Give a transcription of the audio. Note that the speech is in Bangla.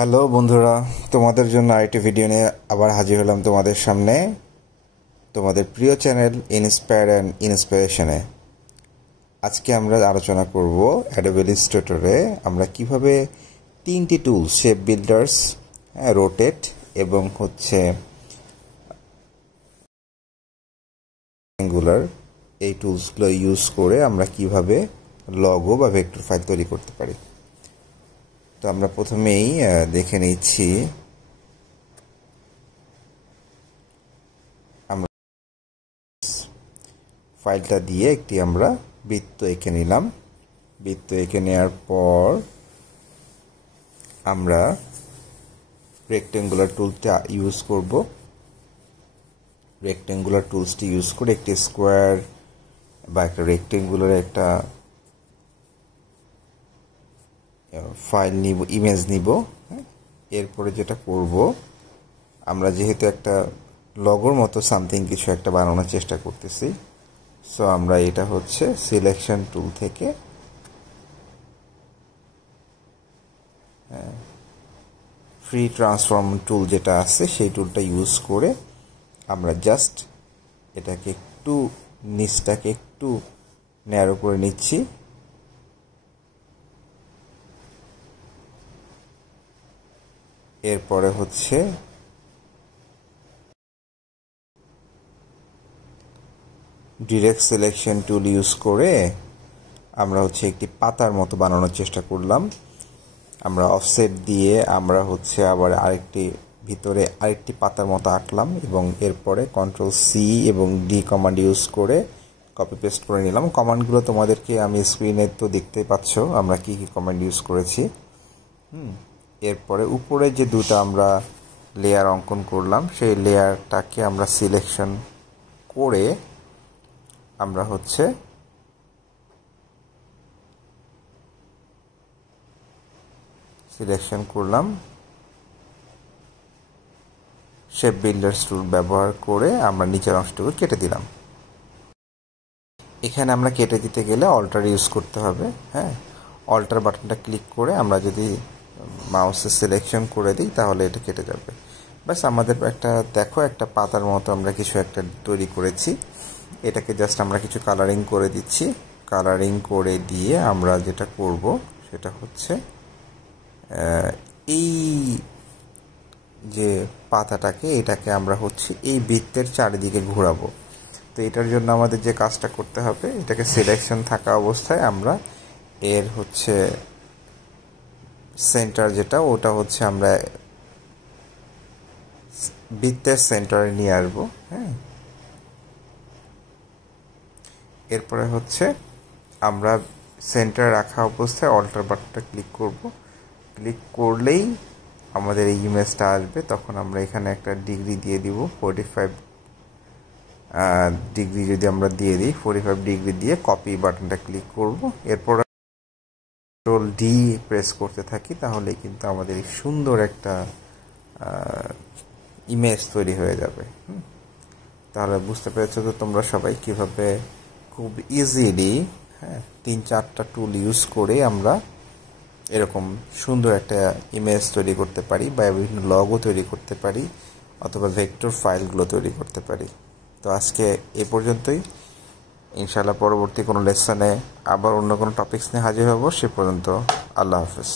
হ্যালো বন্ধুরা, তোমাদের জন্য আরেকটি ভিডিও নিয়ে আবার হাজির হলাম তোমাদের সামনে, তোমাদের প্রিয় চ্যানেল ইন্সপায়ার অ্যান্ড ইন্সপিরেশনে। আজকে আমরা আলোচনা করব অ্যাডোবে ইলাস্ট্রেটরে আমরা কিভাবে তিনটি টুলস শেপ বিল্ডার্স, রোটেট এবং অ্যাঙ্গুলার, এই টুলসগুলো ইউজ করে আমরা কিভাবে লগো বা ভেক্টর ফাইল তৈরি করতে পারি। তো আমরা প্রথমেই দেখে নিচ্ছি আমরা ফাইলটা দিয়ে একটি আমরা বৃত্ত এঁকে নিলাম। বৃত্ত এঁকে নেওয়ার পর আমরা রেক্টেঙ্গুলার টুলটা ইউজ করব। রেক্টেঙ্গুলার টুলসটি ইউজ করে একটি স্কোয়ার বা একটা রেক্টেঙ্গুলার একটা ফাইল নিব, ইমেজ নিব। এরপরে যেটা করব, আমরা যেহেতু একটা লগোর মতো সামথিং কিছু একটা বানানোর চেষ্টা করতেছি, সো আমরা এটা সিলেকশন টুল থেকে ফ্রি ট্রান্সফর্ম টুল যেটা আছে সেই টুলটা ইউজ করে আমরা জাস্ট এটাকে একটু নিচটাকে একটু ন্যারো করে নিচ্ছি। এরপরে ডিরেক্ট সিলেকশন টুল ইউজ করে আমরা একটি পাতার মতো বানানোর চেষ্টা করলাম। আমরা অফসেট দিয়ে আমরা আবার ভিতরে আরেকটি পাতার মতো আঁকলাম এবং এরপরে কন্ট্রোল সি এবং ডি কমান্ড ইউজ করে কপি পেস্ট করে নিলাম। কমান্ডগুলো তোমাদেরকে আমি স্ক্রিনে তো দেখতেই পাচ্ছ আমরা কি কি কমান্ড ইউজ করেছি। এরপরে উপরে যে দুটো আমরা লেয়ার অঙ্কন করলাম সেই লেয়ারটাকে আমরা সিলেকশন করে আমরা সিলেকশন করলাম, শেপ বিল্ডার্স টুল ব্যবহার করে আমরা নিচের অংশটুকু কেটে দিলাম। এখানে আমরা কেটে দিতে গেলে অল্টার ইউজ করতে হবে। অল্টার বাটনটা ক্লিক করে আমরা যদি মাউসে সিলেকশন করে দিই তাহলে এটা কেটে যাবে। ব্যাস, আমাদের একটা পাতার মতো আমরা কিছু একটা তৈরি করেছি। এটাকে জাস্ট আমরা কিছু কালারিং করে দিচ্ছি। কালারিং করে দিয়ে আমরা যেটা করব সেটা এই যে পাতাটাকে এটাকে আমরা এই বৃত্তের চারিদিকে ঘোরাবো। তো এটার জন্য আমাদের যে কাজটা করতে হবে, এটাকে সিলেকশন থাকা অবস্থায় আমরা এর সেন্টার যেটা ওটা আমরা বৃত্তের সেন্টারে নিয়ে আসবো। এরপরে আমরা সেন্টার রাখা অবস্থায় অল্টার বাটনটা ক্লিক করব। ক্লিক করলেই আমাদের এই ইমেজটা আসবে। তখন আমরা এখানে একটা ডিগ্রি দিয়ে দিব, 45 ডিগ্রি যদি আমরা দিয়ে দিই, 45 ডিগ্রি দিয়ে কপি বাটনটা ক্লিক করব। এরপর কন্ট্রোল ডি প্রেস করতে থাকি, তাহলে কিন্তু আমাদের এই সুন্দর একটা ইমেজ তৈরি হয়ে যাবে। তাহলে বুঝতে পেরেছো তো তোমরা সবাই কিভাবে খুব ইজিলি 3-4টা টুল ইউজ করে আমরা এরকম সুন্দর একটা ইমেজ তৈরি করতে পারি বা বিভিন্ন লগো তৈরি করতে পারি অথবা ভেক্টর ফাইলগুলো তৈরি করতে পারি। তো আজকে এ পর্যন্তই। ইনশাআল্লাহ পরবর্তী কোনো লেসনে আবার অন্য কোনো টপিকস নিয়ে হাজির হব। সে পর্যন্ত আল্লাহ হাফেজ।